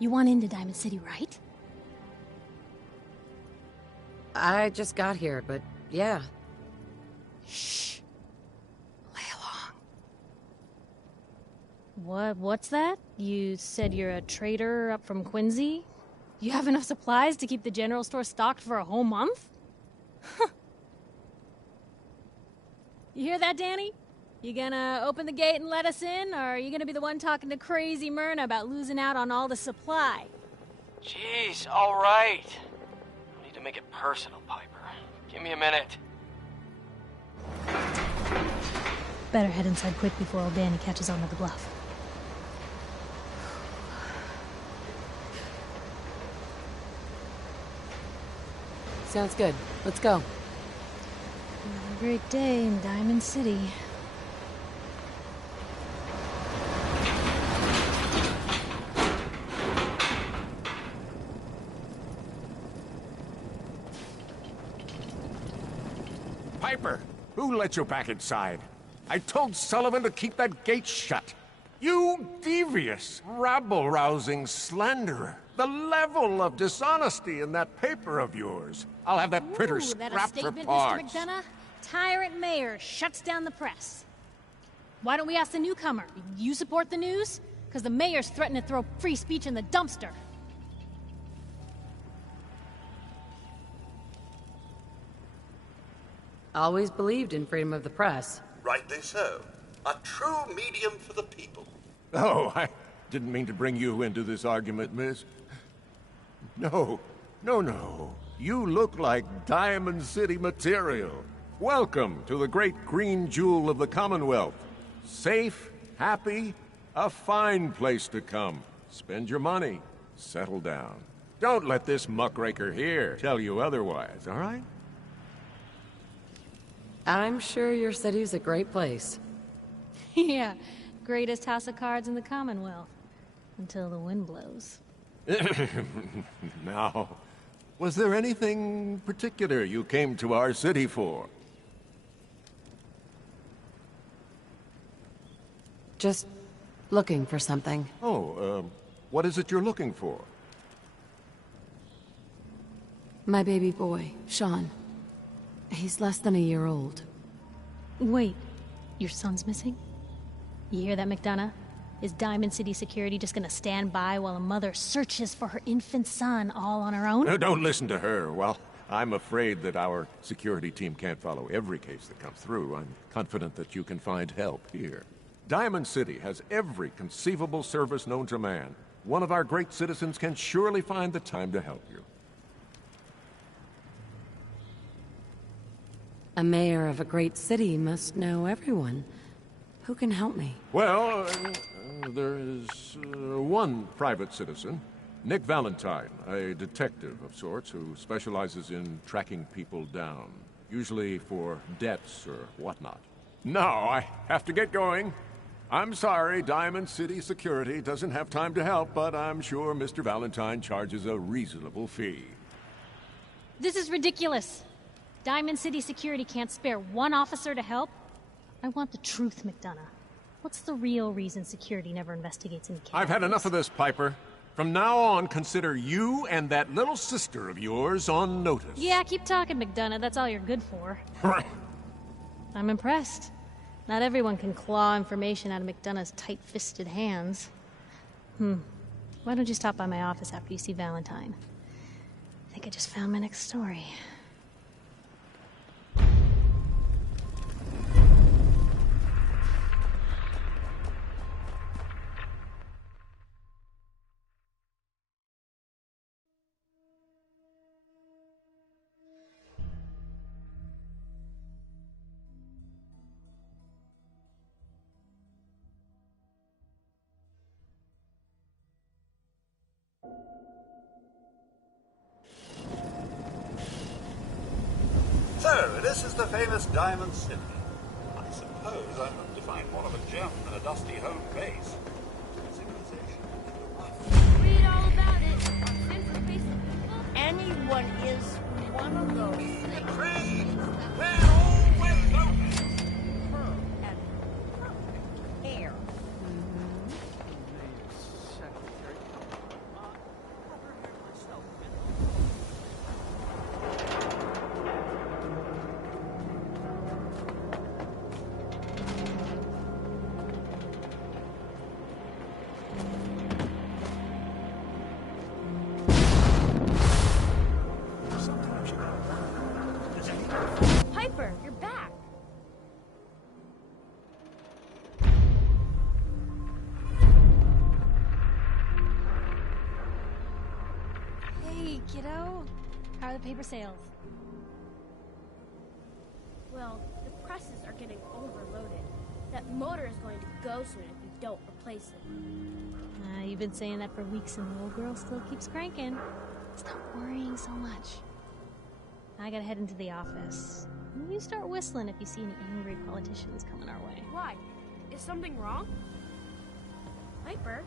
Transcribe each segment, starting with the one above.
You want into Diamond City, right? I just got here, but yeah. Shh. Lay along. What's that? You said you're a trader up from Quincy? You have enough supplies to keep the general store stocked for a whole month? You hear that, Danny? You gonna open the gate and let us in, or are you gonna be the one talking to crazy Myrna about losing out on all the supply? Jeez, all right. No need to make it personal, Piper. Give me a minute. Better head inside quick before old Danny catches on to the bluff. Sounds good. Let's go. Another great day in Diamond City. Piper, who let you back inside? I told Sullivan to keep that gate shut. You devious, rabble-rousing slanderer. The level of dishonesty in that paper of yours. I'll have that printer scrapped for parts. Mr. McDonough? Tyrant mayor shuts down the press. Why don't we ask the newcomer? You support the news? Because the mayor's threatening to throw free speech in the dumpster. Always believed in freedom of the press. Rightly so. A true medium for the people. Oh, I didn't mean to bring you into this argument, miss. No. You look like Diamond City material. Welcome to the great green jewel of the Commonwealth. Safe, happy, a fine place to come. Spend your money. Settle down. Don't let this muckraker here tell you otherwise, all right? I'm sure your city's a great place. Yeah, greatest house of cards in the Commonwealth. Until the wind blows. Now, was there anything particular you came to our city for? Just looking for something. Oh, what is it you're looking for? My baby boy, Sean. He's less than a year old. Wait, your son's missing? You hear that, McDonough? Is Diamond City Security just gonna stand by while a mother searches for her infant son all on her own? No, don't listen to her. Well, I'm afraid that our security team can't follow every case that comes through. I'm confident that you can find help here. Diamond City has every conceivable service known to man. One of our great citizens can surely find the time to help you. A mayor of a great city must know everyone. Who can help me? Well, there is one private citizen, Nick Valentine, a detective of sorts who specializes in tracking people down, usually for debts or whatnot. Now, I have to get going. I'm sorry, Diamond City Security doesn't have time to help, but I'm sure Mr. Valentine charges a reasonable fee. This is ridiculous. Diamond City Security can't spare one officer to help? I want the truth, McDonough. What's the real reason security never investigates any cases? I've had enough of this, Piper. From now on, consider you and that little sister of yours on notice. Yeah, keep talking, McDonough. That's all you're good for. I'm impressed. Not everyone can claw information out of McDonough's tight-fisted hands. Why don't you stop by my office after you see Valentine? I think I just found my next story. So, this is the famous Diamond City. I suppose I'm looking to find more of a gem than a dusty home base. Civilization. Read all about it on Central Facebook. Anyone is one of those. Tree! We're always open! Pearl and perfect hair. kiddo. How are the paper sales? Well, the presses are getting overloaded. That motor is going to go soon if we don't replace it. You've been saying that for weeks and the old girl still keeps cranking. Stop worrying so much. I gotta head into the office. You start whistling if you see any angry politicians coming our way. Why? Is something wrong? Piper?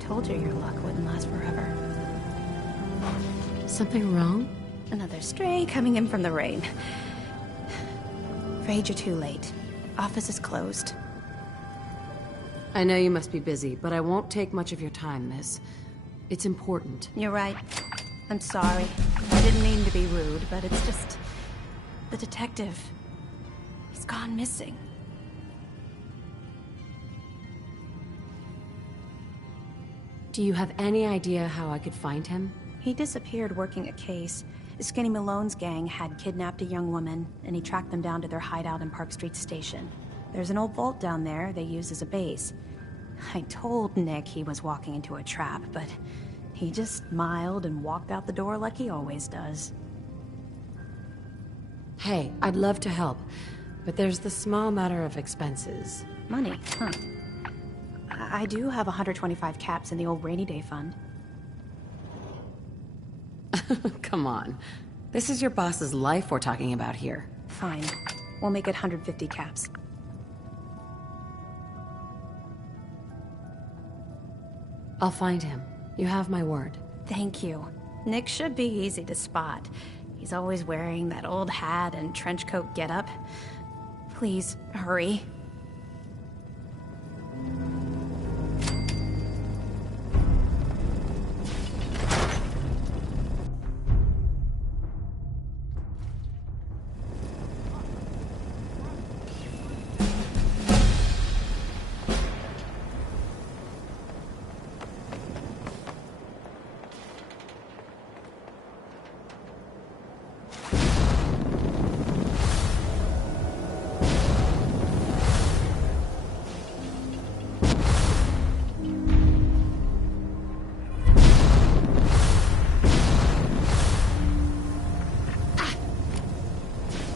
Told you your luck wouldn't last forever. Something wrong? Another stray coming in from the rain. Afraid you're too late. Office is closed. I know you must be busy, but I won't take much of your time, miss. It's important. You're right. I'm sorry. I didn't mean to be rude, but it's just... the detective. He's gone missing. Do you have any idea how I could find him? He disappeared working a case. Skinny Malone's gang had kidnapped a young woman, and he tracked them down to their hideout in Park Street Station. There's an old vault down there they use as a base. I told Nick he was walking into a trap, but he just smiled and walked out the door like he always does. Hey, I'd love to help, but there's the small matter of expenses. Money, huh? I do have 125 caps in the old rainy day fund. Come on. This is your boss's life we're talking about here. Fine. We'll make it 150 caps. I'll find him. You have my word. Thank you. Nick should be easy to spot. He's always wearing that old hat and trench coat getup. Please, hurry.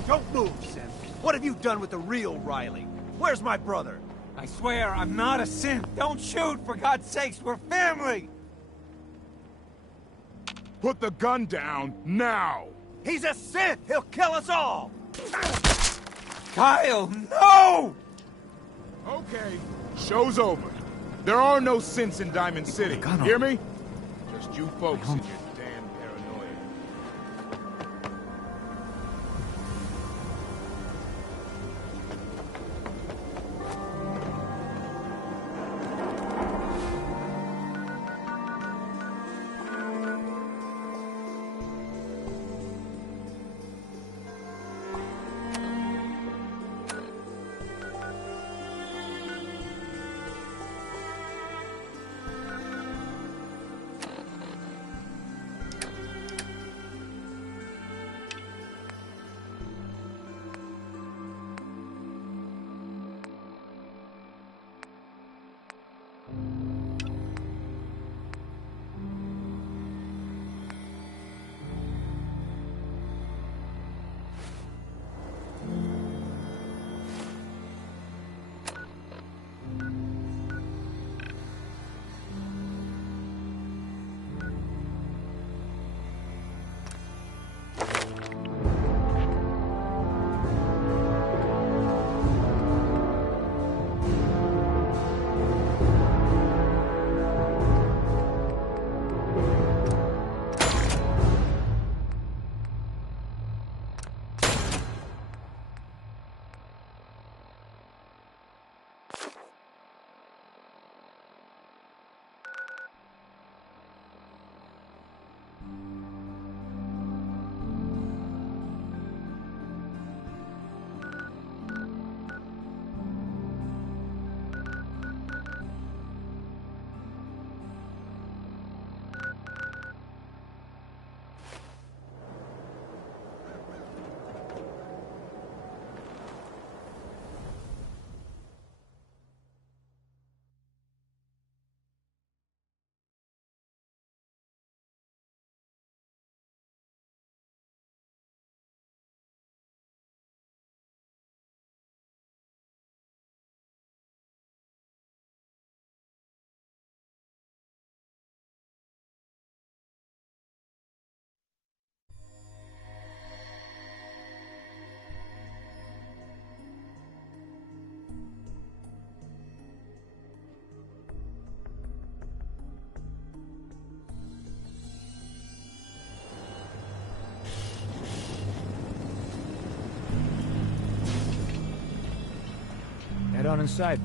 Don't move, Sim. What have you done with the real Riley? Where's my brother? I swear, I'm not a synth. Don't shoot, for God's sakes, we're family! Put the gun down, now! He's a synth! He'll kill us all! Kyle, no! Okay, show's over. There are no synths in Diamond City, hear me? Just you folks and your damn paranoia. on inside.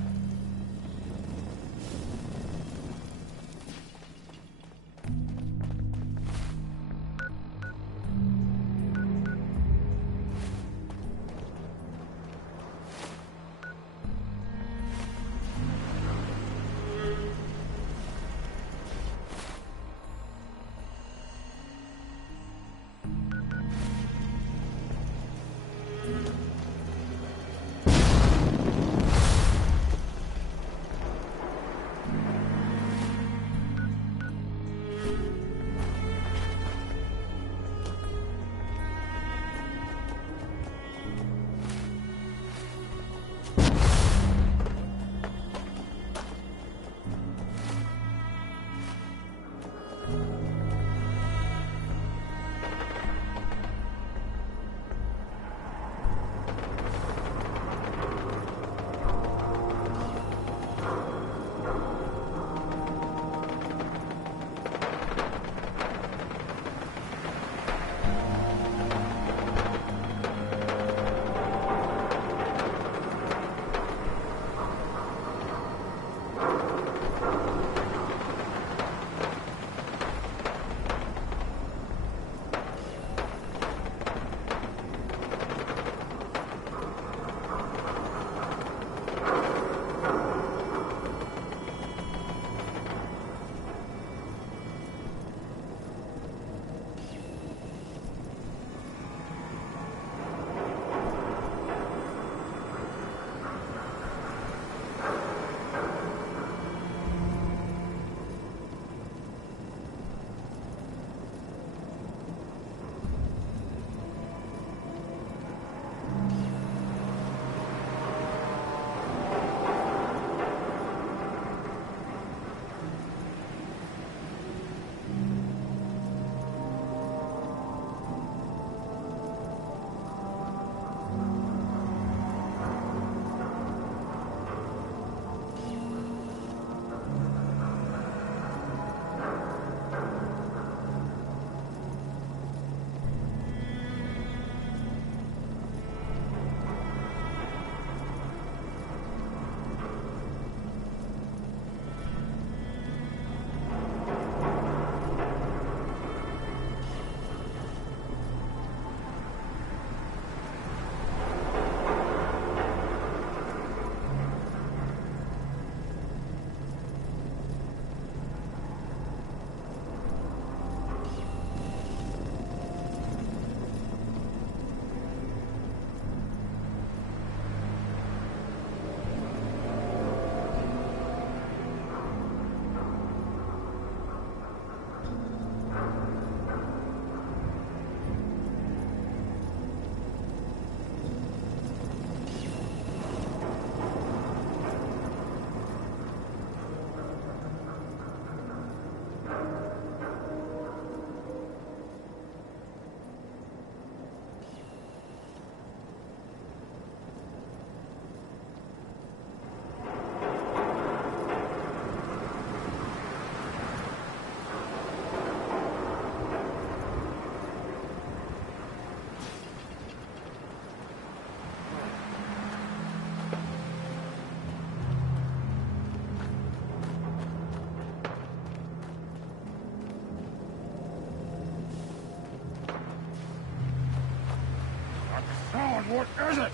What is it?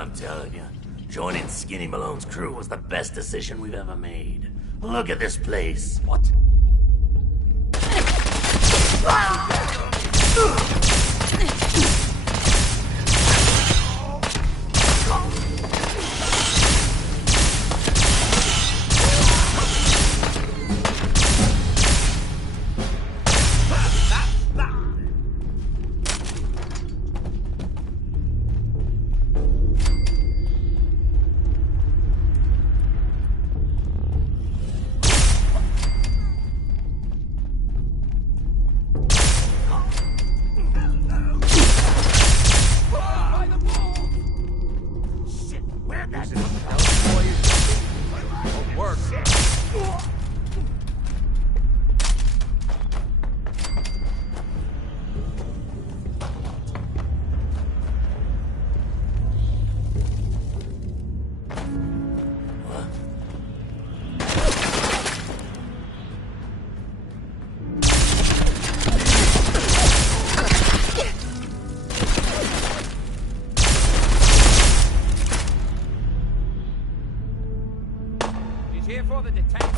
I'm telling you, joining Skinny Malone's crew was the best decision we've ever made. Look at this place. What? Here for the detective.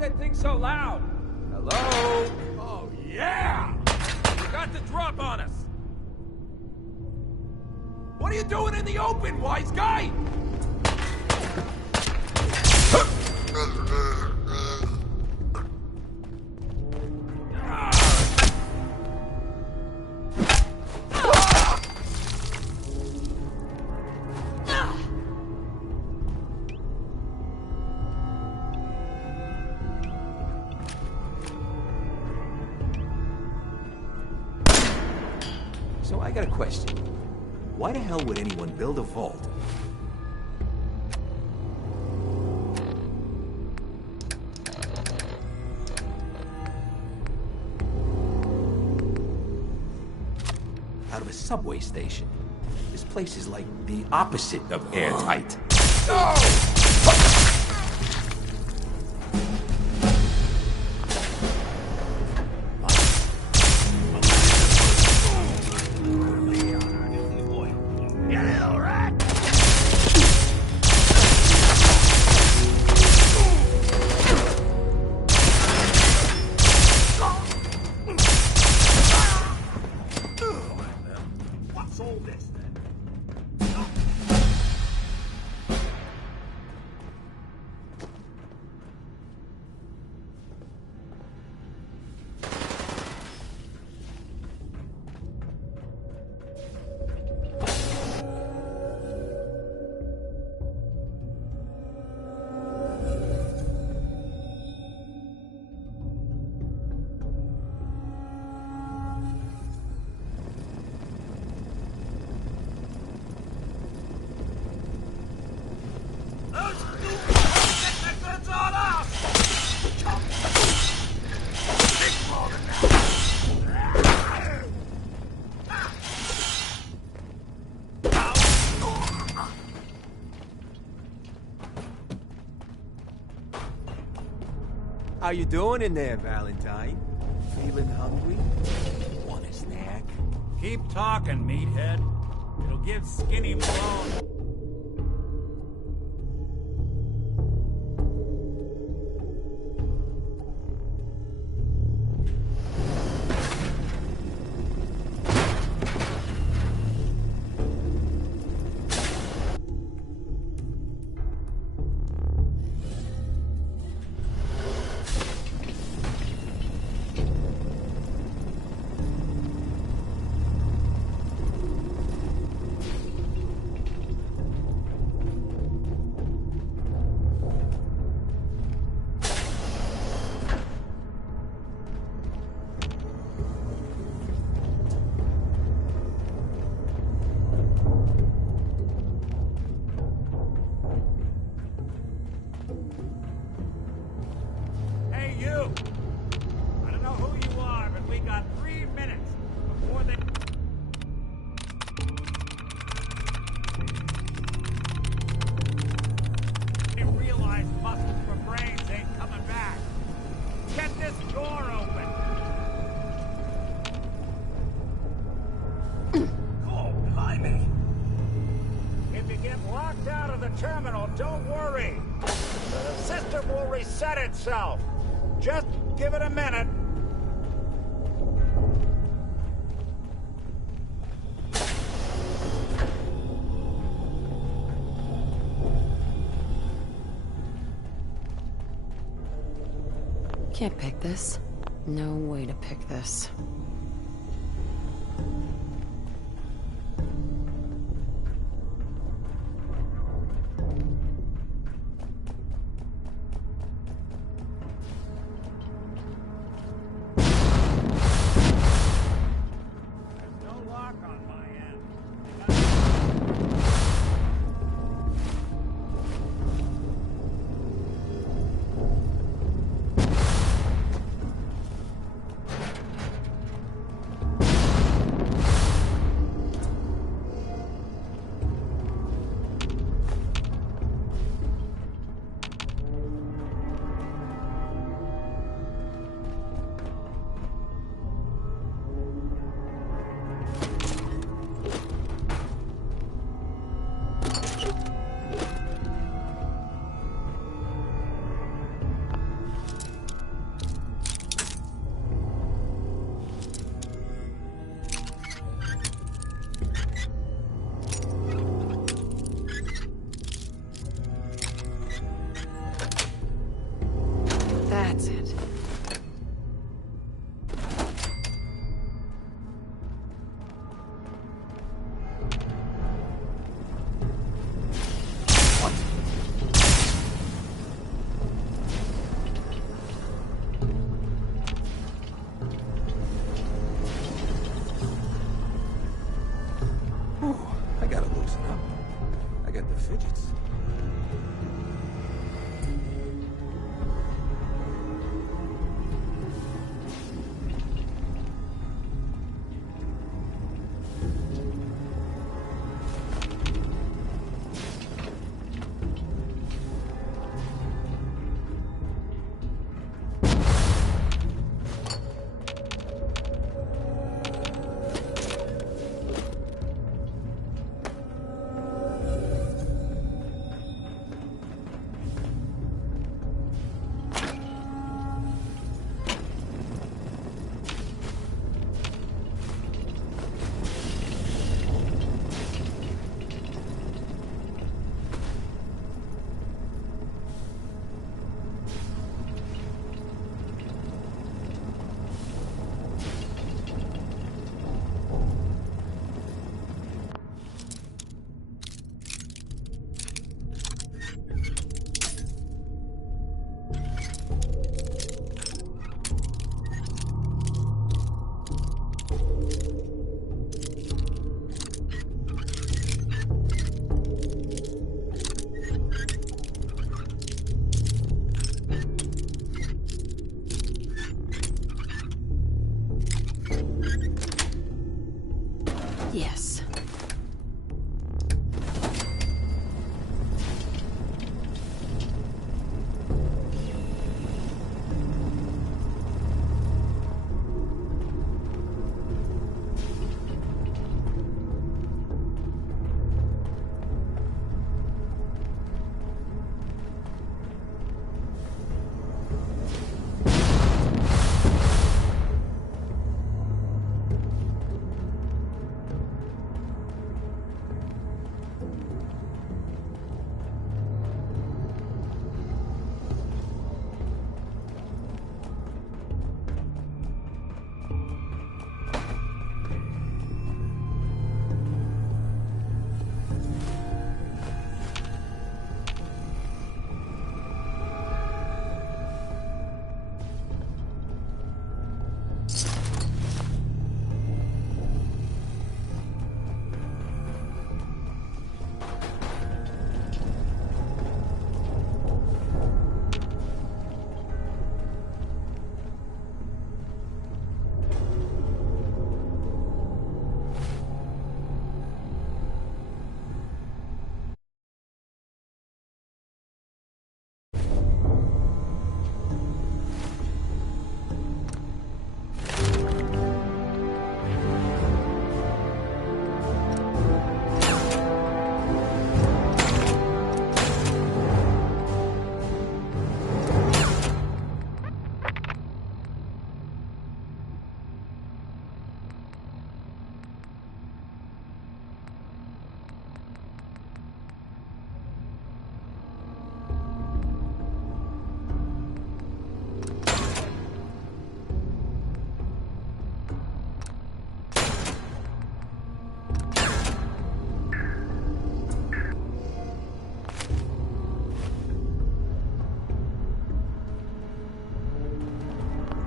That thing so loud? Hello? Oh, yeah! You got the drop on us! What are you doing in the open, wise guy? So I got a question. Why the hell would anyone build a vault? Out of a subway station. This place is like the opposite of airtight. No! How you doing in there, Valentine? Feeling hungry? Want a snack? Keep talking, meathead. It'll give Skinny Malone... locked out of the terminal, don't worry. The system will reset itself. Just give it a minute. Can't pick this. No way to pick this. That's it. I gotta loosen up. I got the fidgets.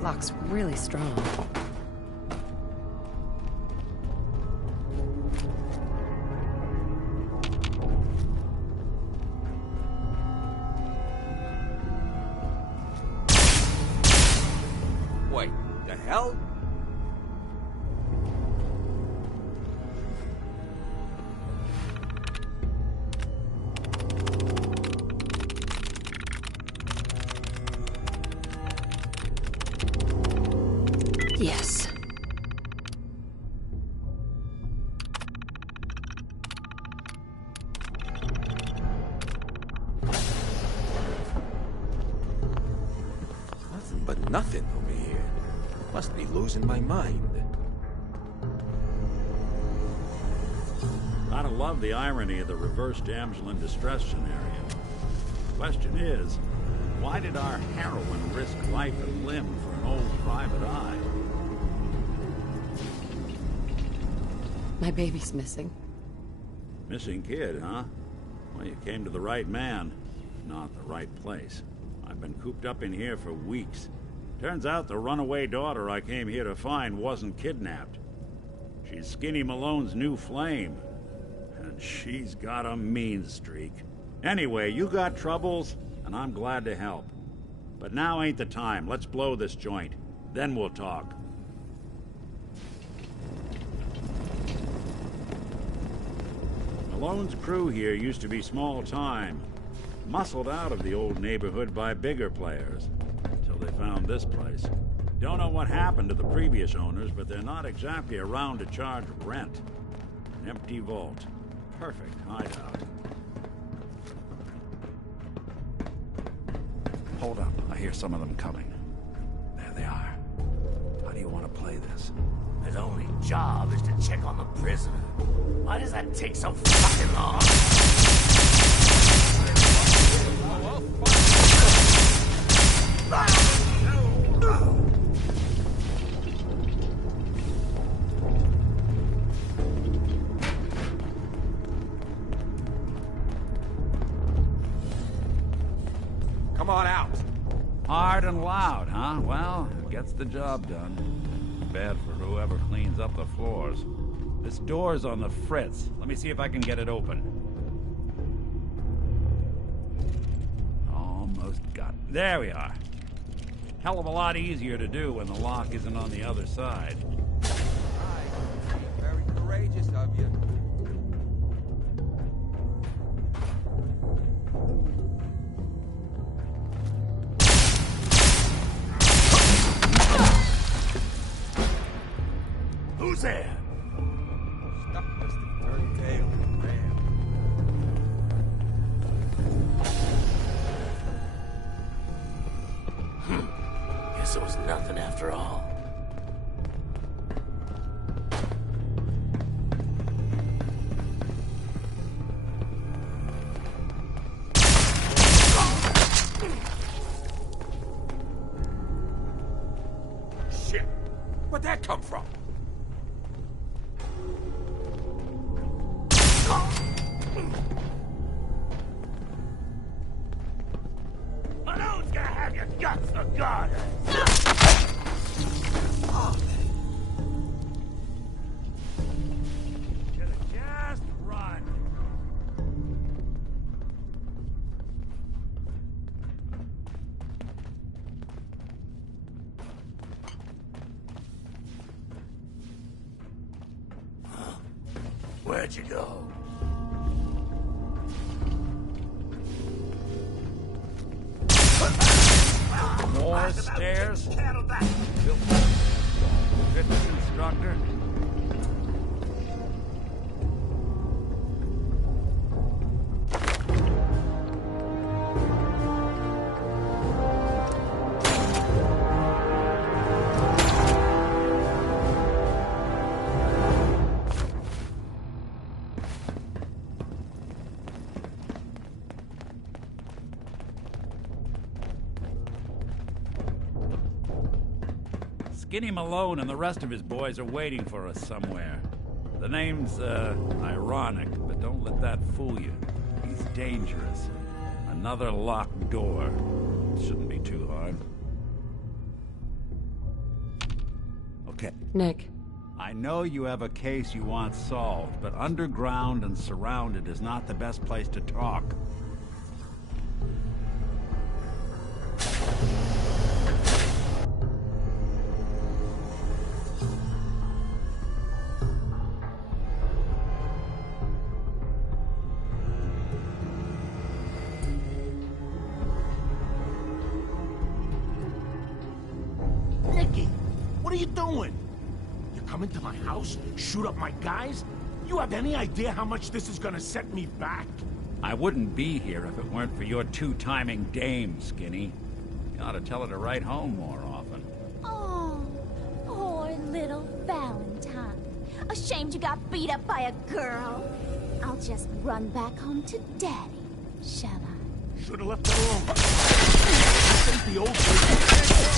Lock's really strong. Wait, the hell? Yes. Nothing but nothing over here. Must be losing my mind. Gotta love the irony of the reverse damsel in distress scenario. Question is, why did our heroine risk life and limb for an old private eye? My baby's missing. Missing kid, huh? Well, you came to the right man, not the right place. I've been cooped up in here for weeks. Turns out the runaway daughter I came here to find wasn't kidnapped. She's Skinny Malone's new flame. And she's got a mean streak. Anyway, you got troubles, and I'm glad to help. But now ain't the time. Let's blow this joint. Then we'll talk. Malone's crew here used to be small time. Muscled out of the old neighborhood by bigger players. Until they found this place. Don't know what happened to the previous owners, but they're not exactly around to charge rent. An empty vault. Perfect hideout. Hold up. I hear some of them coming. There they are. How do you want to play this? His only job is to check on the prisoner. Why does that take so fucking long? Come on out. Hard and loud, huh? Well, it gets the job done. Bad for whoever cleans up the floors. This door's on the fritz. Let me see if I can get it open. Almost got it. There we are. Hell of a lot easier to do when the lock isn't on the other side. Right. Very courageous of you. Who's there? Stuck Mr. Turntail, man. Guess it was nothing after all. Shit! Where'd that come from? Malone's gonna have your guts for God. Should've just run. Where'd you go? More stairs? Fitness instructor? Skinny Malone and the rest of his boys are waiting for us somewhere. The name's, ironic, but don't let that fool you. He's dangerous. Another locked door. Shouldn't be too hard. okay? Nick. I know you have a case you want solved, but underground and surrounded is not the best place to talk. Nicky, what are you doing? You come into my house, shoot up my guys? You have any idea how much this is gonna set me back? I wouldn't be here if it weren't for your two-timing dame, Skinny. You ought to tell her to write home more often. Oh, poor little Valentine. Ashamed you got beat up by a girl. I'll just run back home to Daddy, shall I? Should have left her alone. This ain't the old days.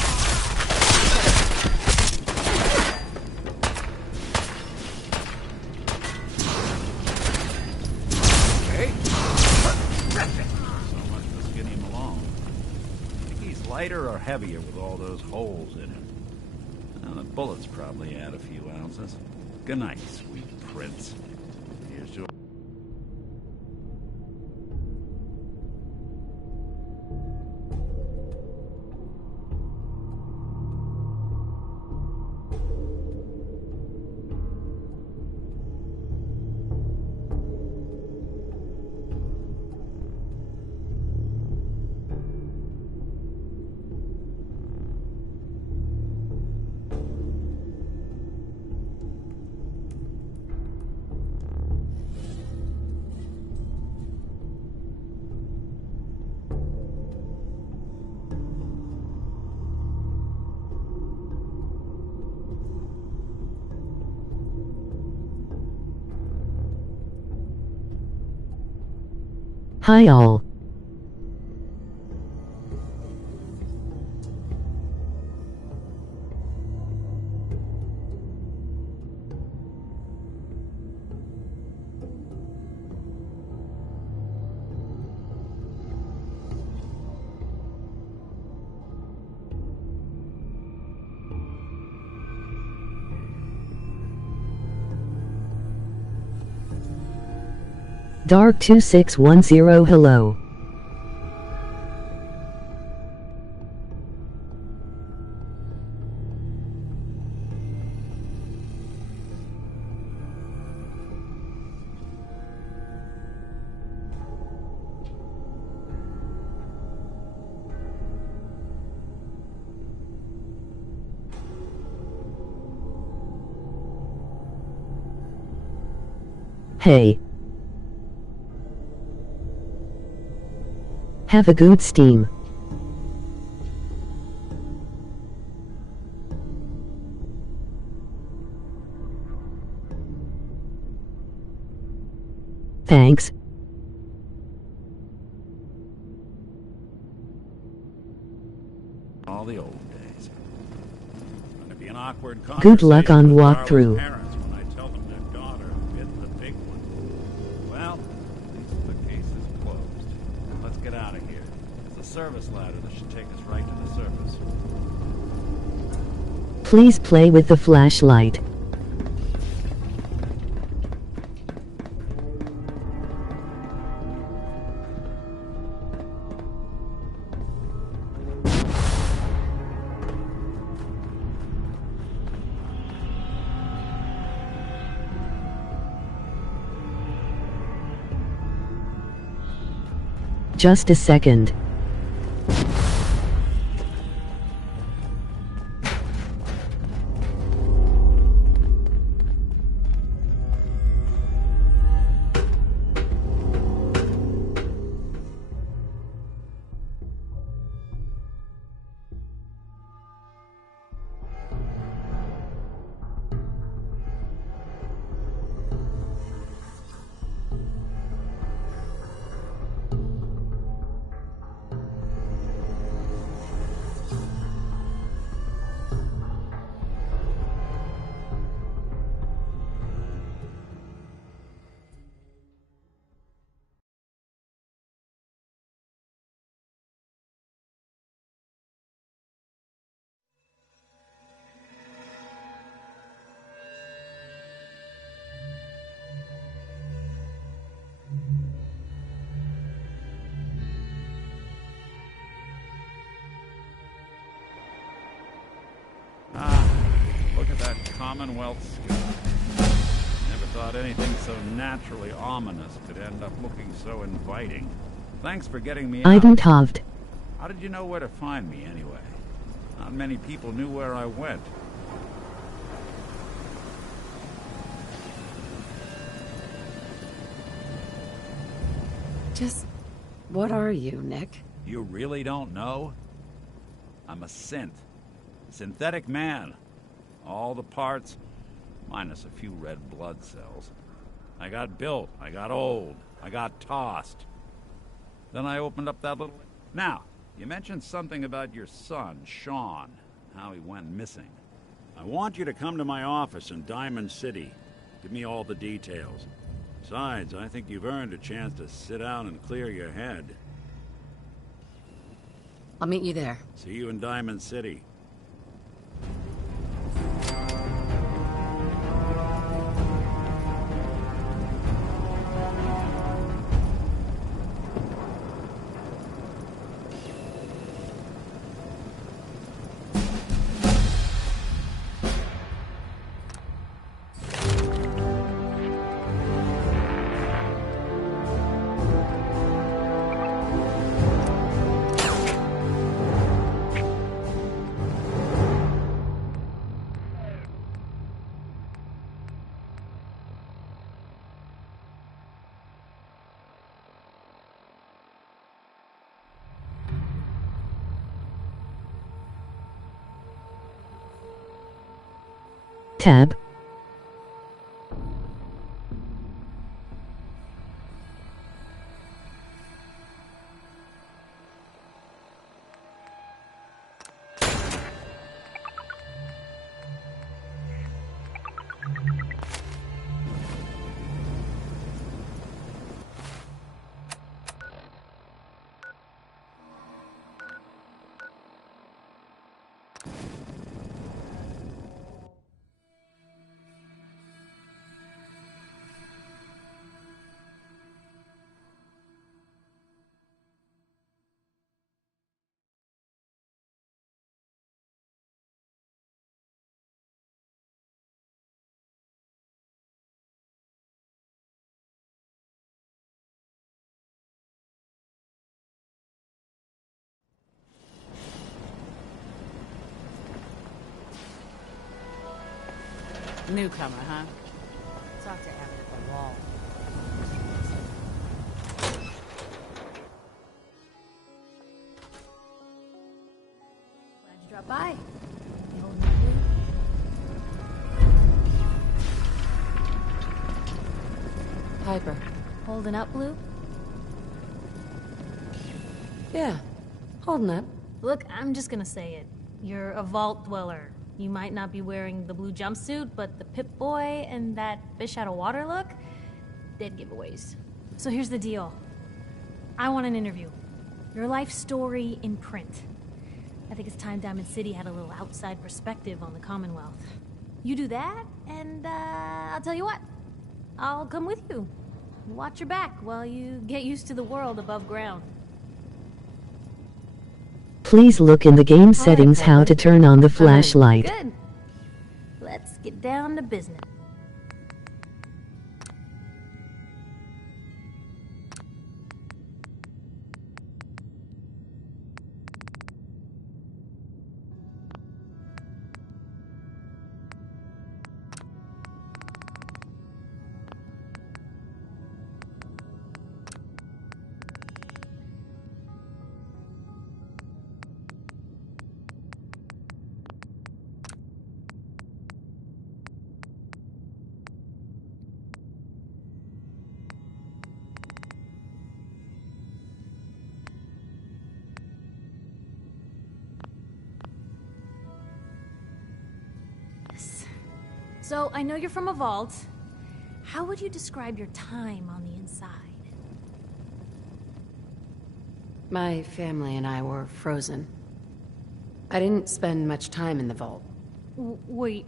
Lighter or heavier with all those holes in him? Well, the bullets probably add a few ounces. Good night, sweet prince. Here's your... Hi all. Dark2610 hello. Hey. Have a good steam. Thanks. All the old days. It's going to be an awkward Good luck on conversation with walkthrough. Darla's parents when I tell them their daughter bit the big one. Well, at least the case is closed. Let's get out of here. There's a service ladder that should take us right to the surface. Please play with the flashlight. Just a second. Commonwealth sky. Never thought anything so naturally ominous could end up looking so inviting. Thanks for getting me out. Ivantovd. How did you know where to find me, anyway? Not many people knew where I went. Just... what are you, Nick? You really don't know? I'm a synth. Synthetic man. All the parts, minus a few red blood cells. I got built, I got old, I got tossed. Then I opened up that little... Now, you mentioned something about your son, Sean, how he went missing. I want you to come to my office in Diamond City. Give me all the details. Besides, I think you've earned a chance to sit down and clear your head. I'll meet you there. See you in Diamond City. Tab. Newcomer, huh? Talk to Abbott at the wall. Glad you dropped by. You holding up, Blue? Piper. Holding up, Blue? Yeah, holding up. Look, I'm just gonna say it. You're a vault dweller. You might not be wearing the blue jumpsuit, but the Pip-Boy and that fish out of water look, dead giveaways. So here's the deal. I want an interview. Your life story in print. I think it's time Diamond City had a little outside perspective on the Commonwealth. You do that, and I'll tell you what. I'll come with you. Watch your back while you get used to the world above ground. Please look in the game settings how to turn on the flashlight. Good. Let's get down to business. So, I know you're from a vault. How would you describe your time on the inside? My family and I were frozen. I didn't spend much time in the vault. Wait,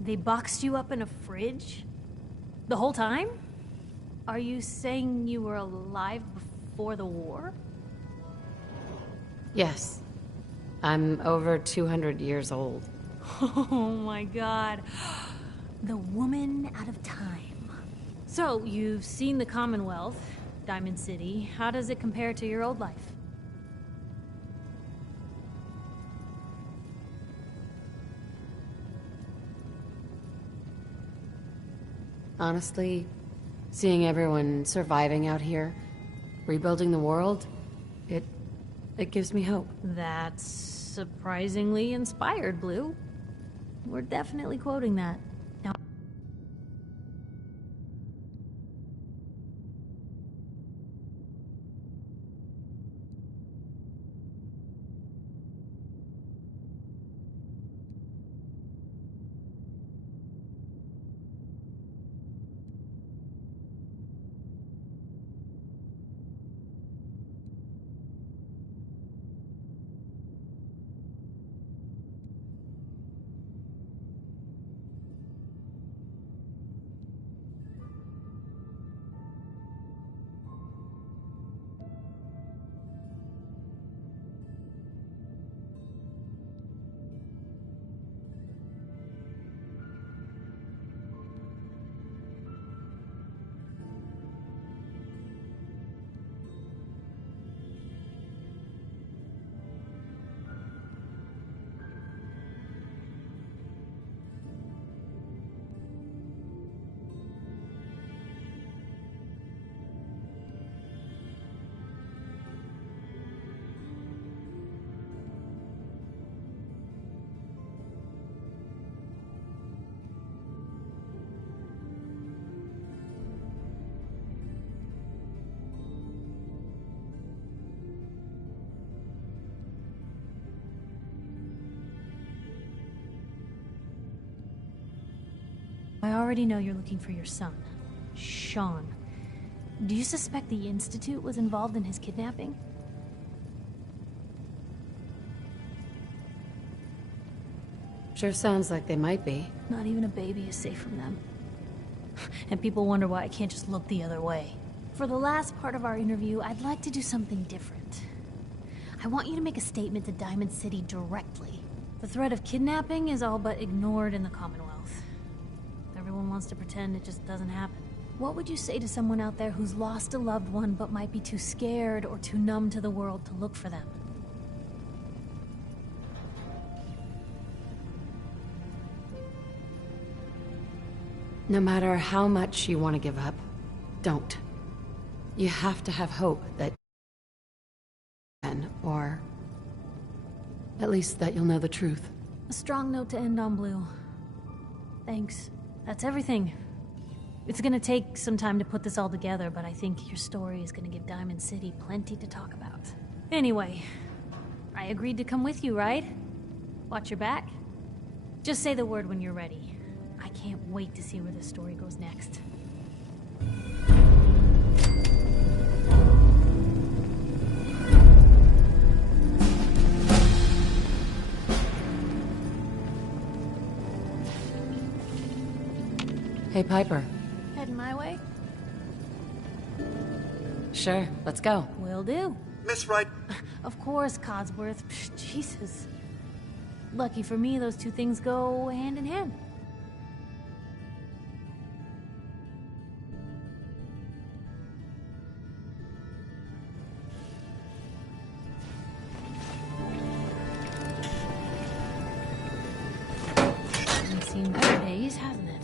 they boxed you up in a fridge? The whole time? Are you saying you were alive before the war? Yes. I'm over 200 years old. Oh my god. The woman out of time. So, you've seen the Commonwealth, Diamond City. How does it compare to your old life? Honestly, seeing everyone surviving out here, rebuilding the world, it gives me hope. That's surprisingly inspired, Blue. We're definitely quoting that. Now, I already know you're looking for your son, Sean. Do you suspect the Institute was involved in his kidnapping? Sure sounds like they might be. Not even a baby is safe from them. And people wonder why I can't just look the other way. For the last part of our interview, I'd like to do something different. I want you to make a statement to Diamond City directly. The threat of kidnapping is all but ignored in the Commonwealth. Everyone wants to pretend it just doesn't happen. What would you say to someone out there who's lost a loved one but might be too scared or too numb to the world to look for them? No matter how much you want to give up, don't. You have to have hope that or at least that you'll know the truth. A strong note to end on, Blue. Thanks. That's everything. It's gonna take some time to put this all together, but I think your story is gonna give Diamond City plenty to talk about. Anyway, I agreed to come with you, right? Watch your back. Just say the word when you're ready. I can't wait to see where this story goes next. Hey, Piper. Heading my way? Sure, let's go. Will do. Miss Wright. Of course, Codsworth. Jesus. Lucky for me, those two things go hand in hand. Hasn't seen better days, hasn't it?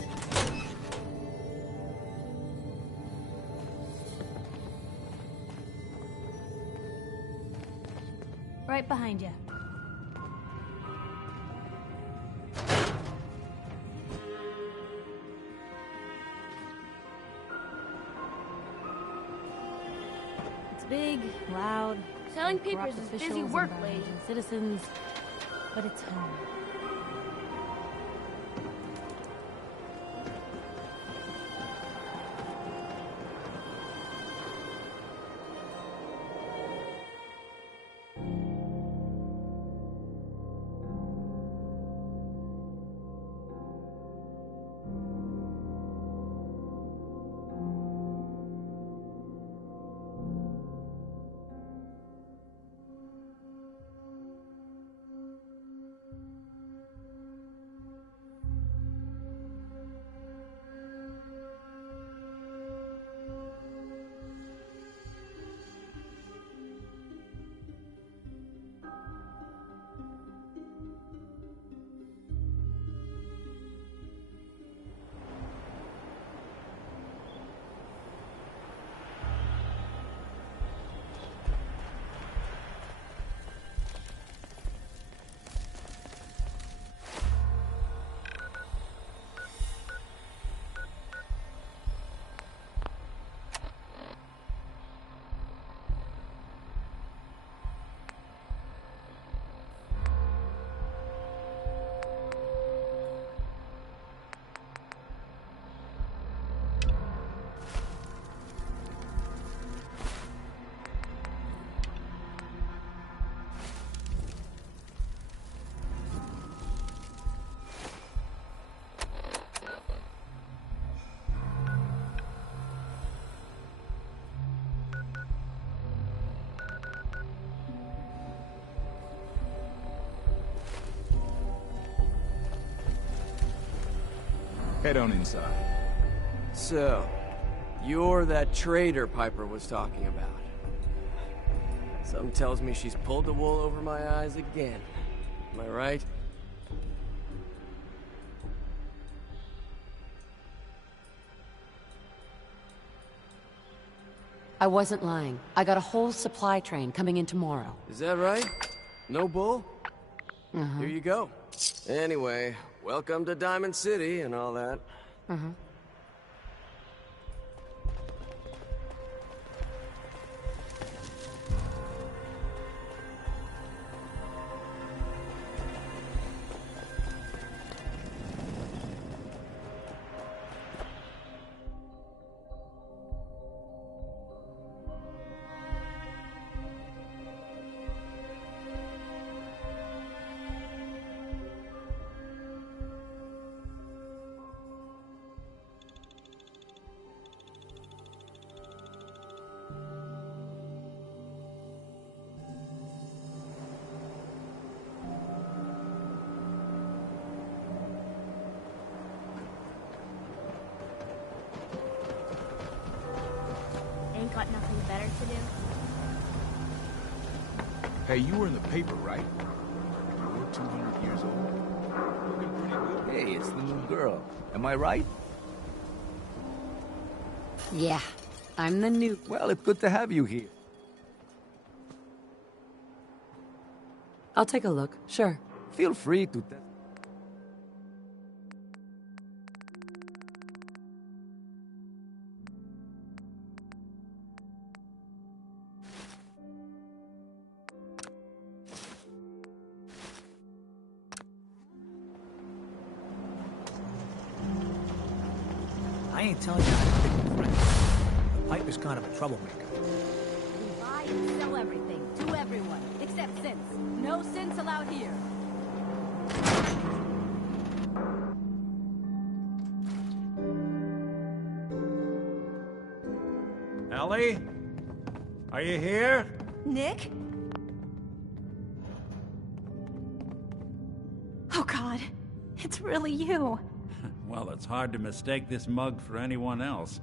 Right behind you. It's big, loud. Selling papers corrupt is busy officials work, and lady. citizens, but it's home. Head on inside. So, you're that traitor Piper was talking about. Something tells me she's pulled the wool over my eyes again. Am I right? I wasn't lying. I got a whole supply train coming in tomorrow. Is that right? No bull? Uh-huh. Here you go. Anyway, welcome to Diamond City and all that. Uh-huh. Ain't got nothing better to do? Hey, you were in the paper, right? You're 200 years old. Looking pretty good. Hey, it's the new girl. Am I right? Yeah, I'm the new... Well, it's good to have you here. I'll take a look, sure. Feel free to... I ain't telling you how to pick your friends. Piper's kind of a troublemaker. We buy and sell everything to everyone, except synths. No synths allowed here. Ellie? Are you here? Nick? Oh God, it's really you. Well, it's hard to mistake this mug for anyone else.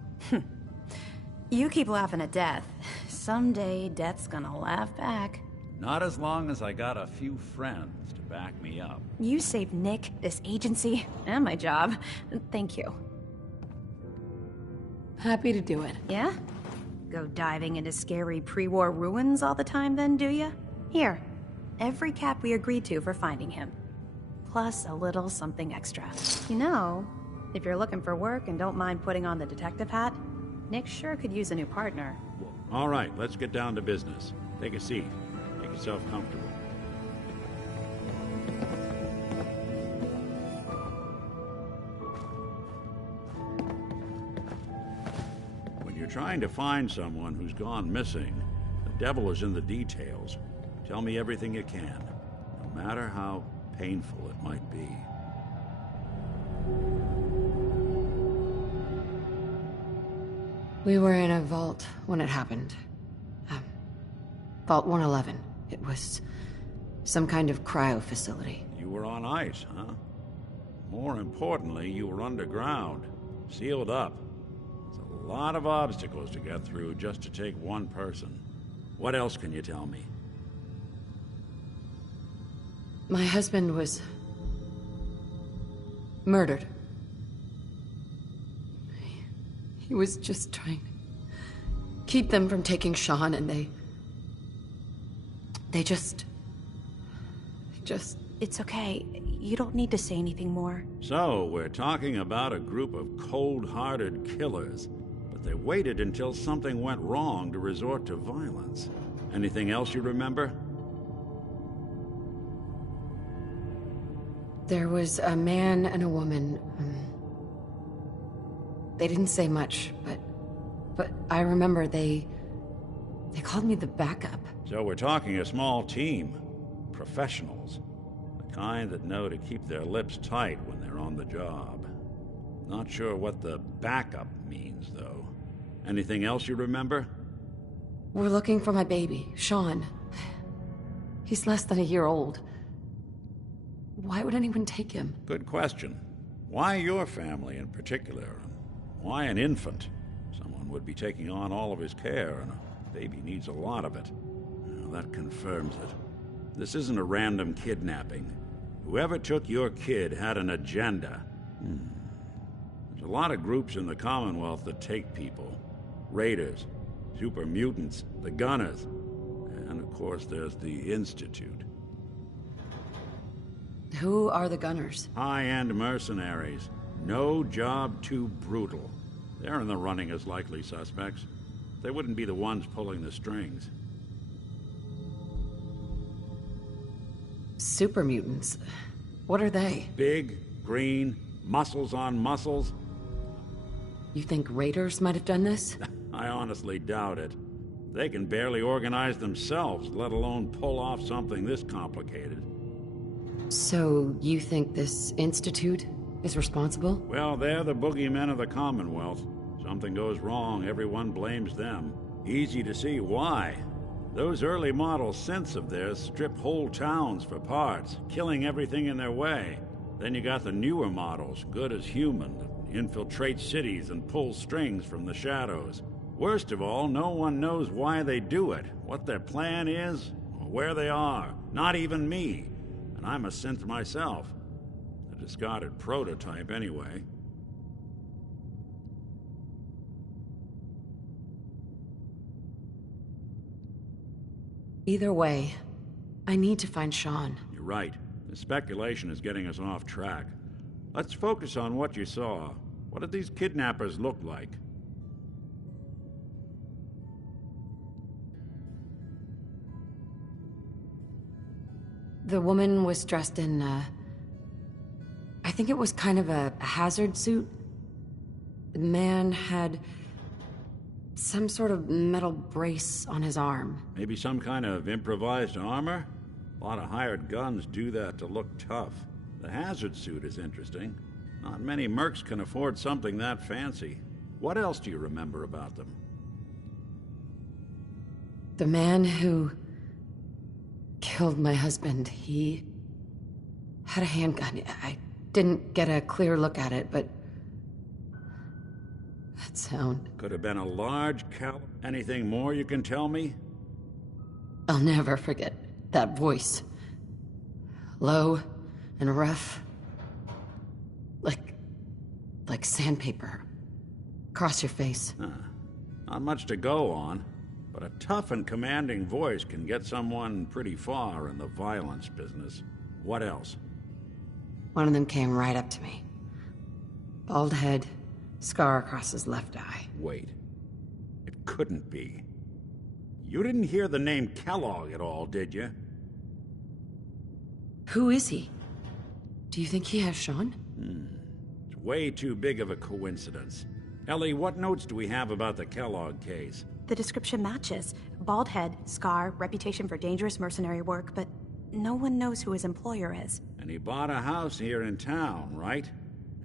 You keep laughing at death. Someday, death's gonna laugh back. Not as long as I got a few friends to back me up. You saved Nick, this agency, and my job. Thank you. Happy to do it. Yeah? Go diving into scary pre-war ruins all the time then, do ya? Here, every cap we agreed to for finding him. Plus a little something extra. You know, if you're looking for work and don't mind putting on the detective hat, Nick sure could use a new partner. All right, let's get down to business. Take a seat. Make yourself comfortable. When you're trying to find someone who's gone missing, the devil is in the details. Tell me everything you can, no matter how painful it might be. We were in a vault when it happened. Vault 111. It was some kind of cryo facility. You were on ice, huh? More importantly, you were underground, sealed up. It's a lot of obstacles to get through just to take one person. What else can you tell me? My husband was murdered. He was just trying to keep them from taking Sean, and they just... It's okay. You don't need to say anything more. So, we're talking about a group of cold-hearted killers, but they waited until something went wrong to resort to violence. Anything else you remember? There was a man and a woman. They didn't say much, but I remember they called me the backup. So we're talking a small team. Professionals. The kind that know to keep their lips tight when they're on the job. Not sure what the backup means, though. Anything else you remember? We're looking for my baby, Sean. He's less than a year old. Why would anyone take him? Good question. Why your family in particular? Why an infant? Someone would be taking on all of his care, and a baby needs a lot of it. Well, that confirms it. This isn't a random kidnapping. Whoever took your kid had an agenda. There's a lot of groups in the Commonwealth that take people. Raiders, super mutants, the Gunners, and of course there's the Institute. Who are the Gunners? High-end mercenaries. No job too brutal. They're in the running as likely suspects. They wouldn't be the ones pulling the strings. Super mutants. What are they? Big, green, muscles on muscles. You think raiders might have done this? I honestly doubt it. They can barely organize themselves, let alone pull off something this complicated. So, you think this Institute is responsible? Well, they're the boogeymen of the Commonwealth. Something goes wrong, everyone blames them. Easy to see why. Those early model synths of theirs strip whole towns for parts, killing everything in their way. Then you got the newer models, good as human, that infiltrate cities and pull strings from the shadows. Worst of all, no one knows why they do it, what their plan is, or where they are. Not even me. And I'm a synth myself. A discarded prototype, anyway. Either way, I need to find Sean. You're right. The speculation is getting us off track. Let's focus on what you saw. What did these kidnappers look like? The woman was dressed in, I think it was kind of a hazard suit. The man had some sort of metal brace on his arm. Maybe some kind of improvised armor? A lot of hired guns do that to look tough. The hazard suit is interesting. Not many mercs can afford something that fancy. What else do you remember about them? The man who killed my husband, he had a handgun. I didn't get a clear look at it, but that sound. Could have been a large caliber. Anything more you can tell me? I'll never forget that voice. Low and rough. Like sandpaper. Across your face. Not much to go on, but a tough and commanding voice can get someone pretty far in the violence business. What else? One of them came right up to me. Bald head, scar across his left eye. Wait. It couldn't be. You didn't hear the name Kellogg at all, did you? Who is he? Do you think he has Sean? It's way too big of a coincidence. Ellie, what notes do we have about the Kellogg case? The description matches. Bald head, scar, reputation for dangerous mercenary work, but no one knows who his employer is. And he bought a house here in town, right?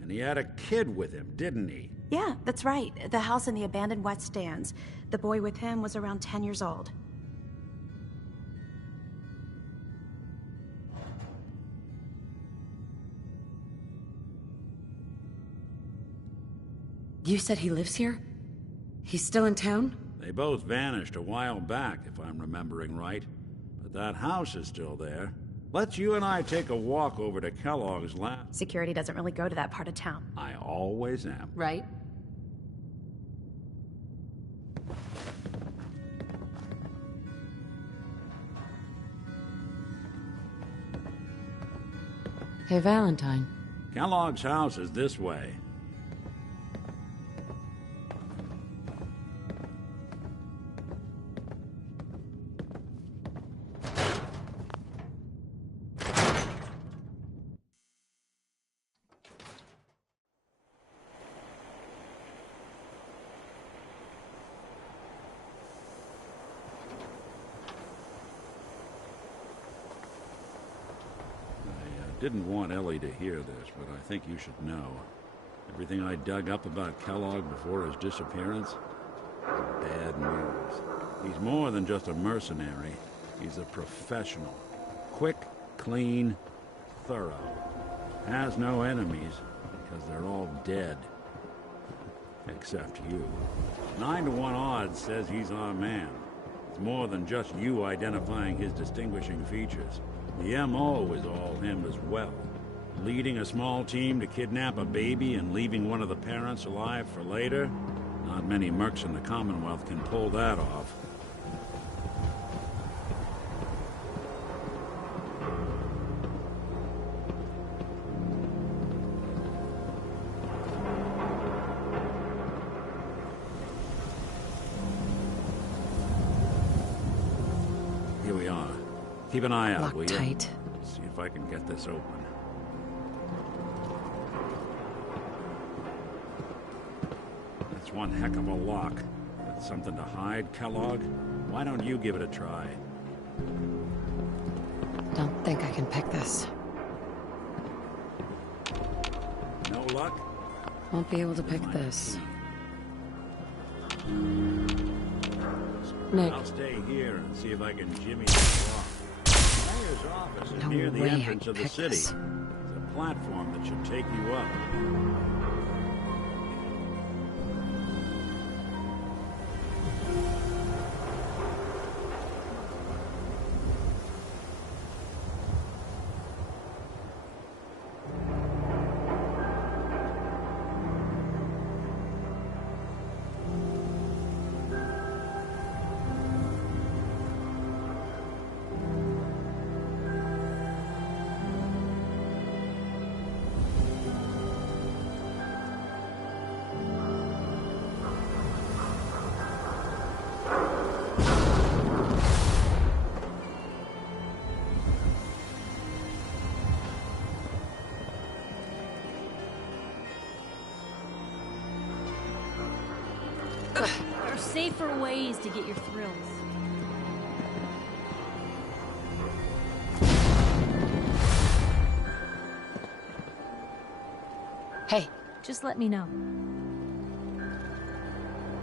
And he had a kid with him, didn't he? Yeah, that's right. The house in the abandoned West Stands. The boy with him was around 10 years old. You said he lives here? He's still in town? They both vanished a while back, if I'm remembering right. But that house is still there. Let's you and I take a walk over to Kellogg's lab. Security doesn't really go to that part of town. I always am. Right. Hey, Valentine. Kellogg's house is this way. Didn't want Ellie to hear this, but I think you should know. Everything I dug up about Kellogg before his disappearance, bad news. He's more than just a mercenary. He's a professional. Quick, clean, thorough. Has no enemies. because they're all dead. Except you. 9 to 1 odds says he's our man. It's more than just you identifying his distinguishing features. The M.O. is all him as well. Leading a small team to kidnap a baby and leaving one of the parents alive for later? Not many mercs in the Commonwealth can pull that off. Here we are. Keep an eye out, Lock will you? tight. See if I can get this open. That's one heck of a lock. That's something to hide, Kellogg? Why don't you give it a try? Don't think I can pick this. No luck? Won't be able to pick this. Nick. I'll stay here and see if I can jimmy this off. The mayor's office is No near the way I entrance can of the pick city. this. It's a platform that should take you up. There are safer ways to get your thrills. Hey. Just let me know.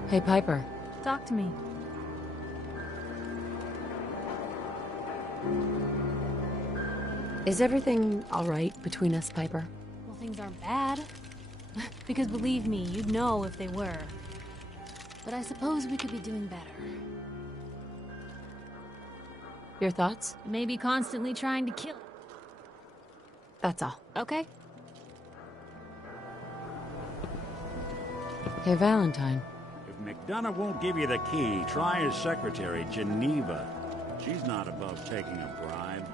Hey, Piper. Talk to me. Is everything all right between us, Piper? Well, things aren't bad. Because believe me, you'd know if they were. But I suppose we could be doing better. Your thoughts? Maybe constantly trying to kill. That's all. Okay? Hey, Valentine. If McDonough won't give you the key, try his secretary, Geneva. She's not above taking a bribe.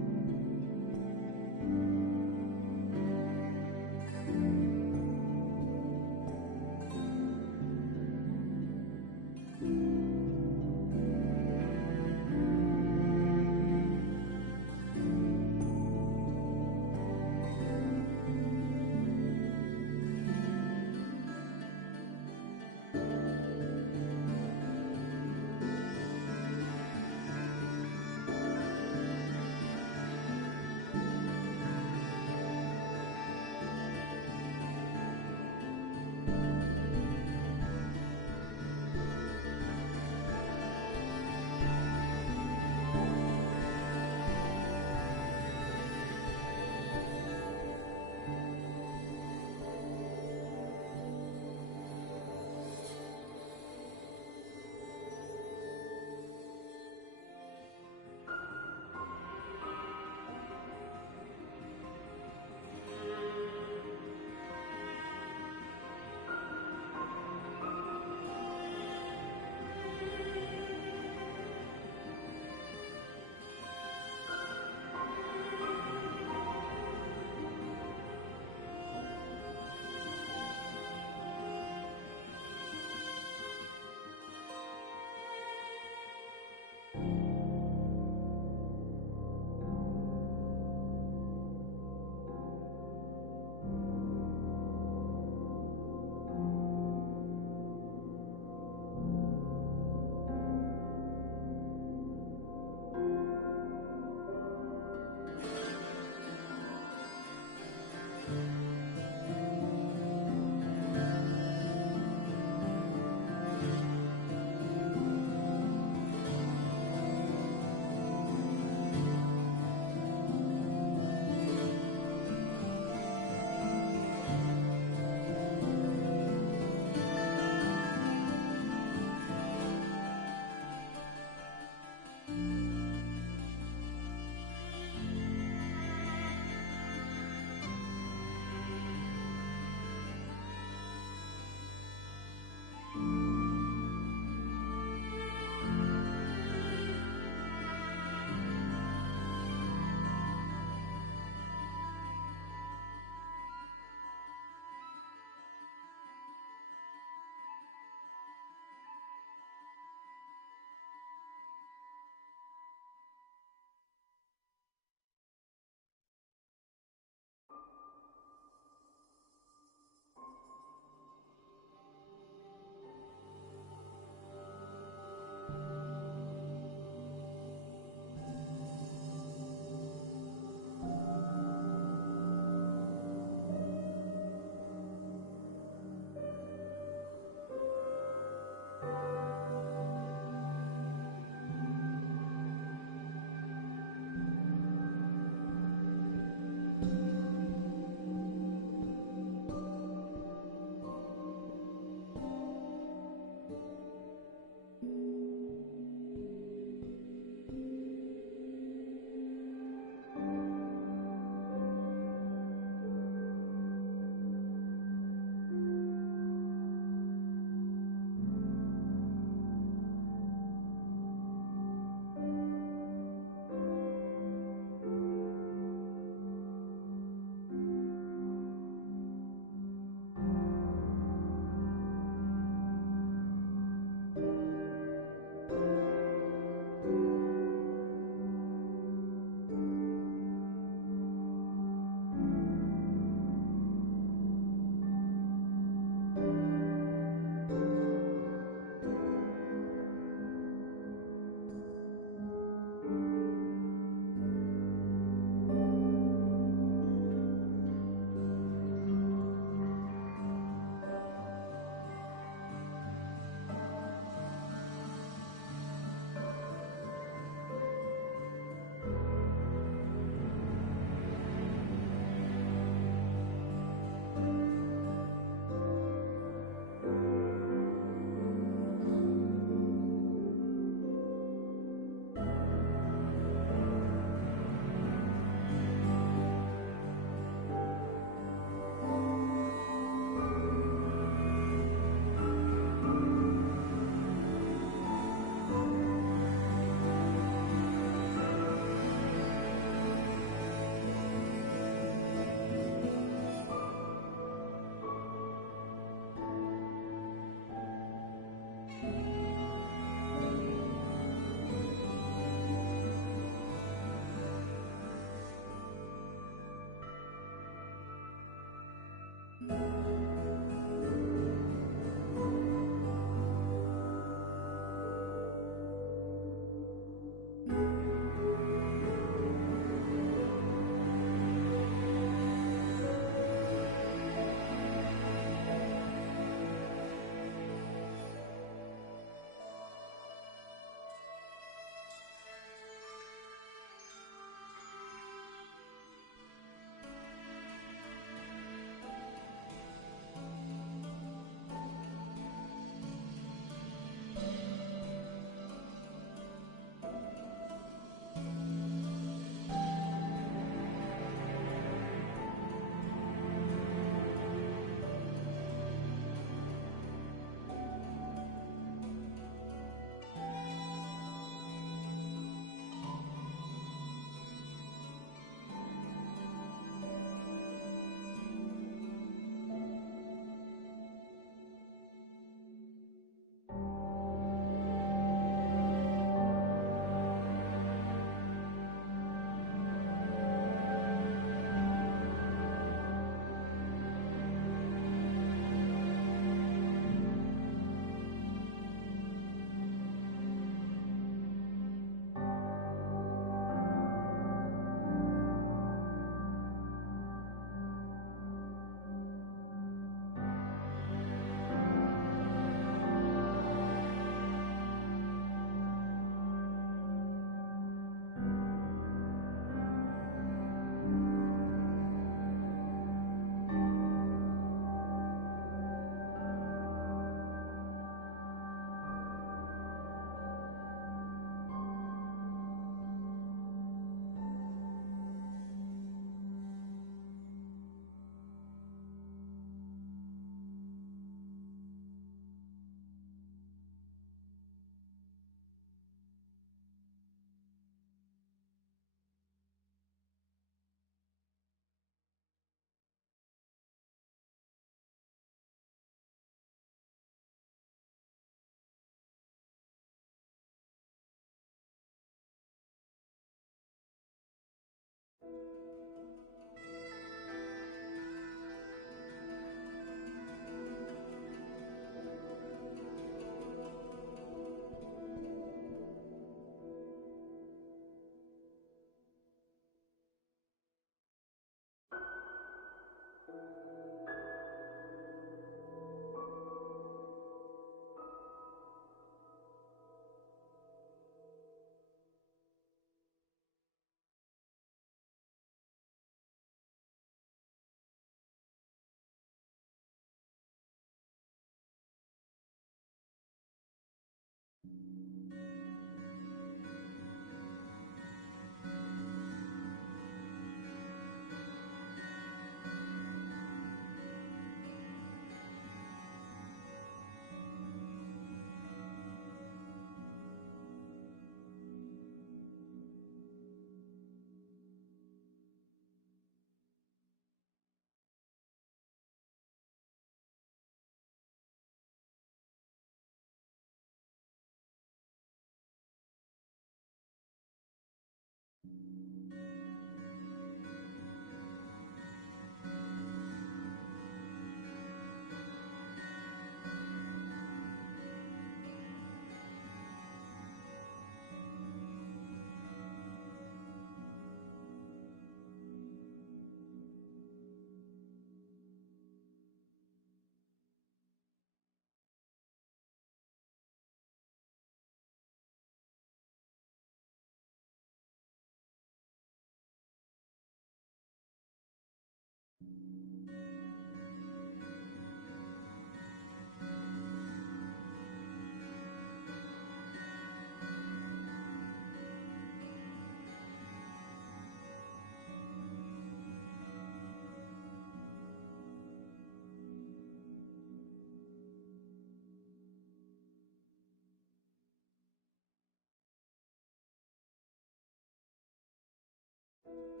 you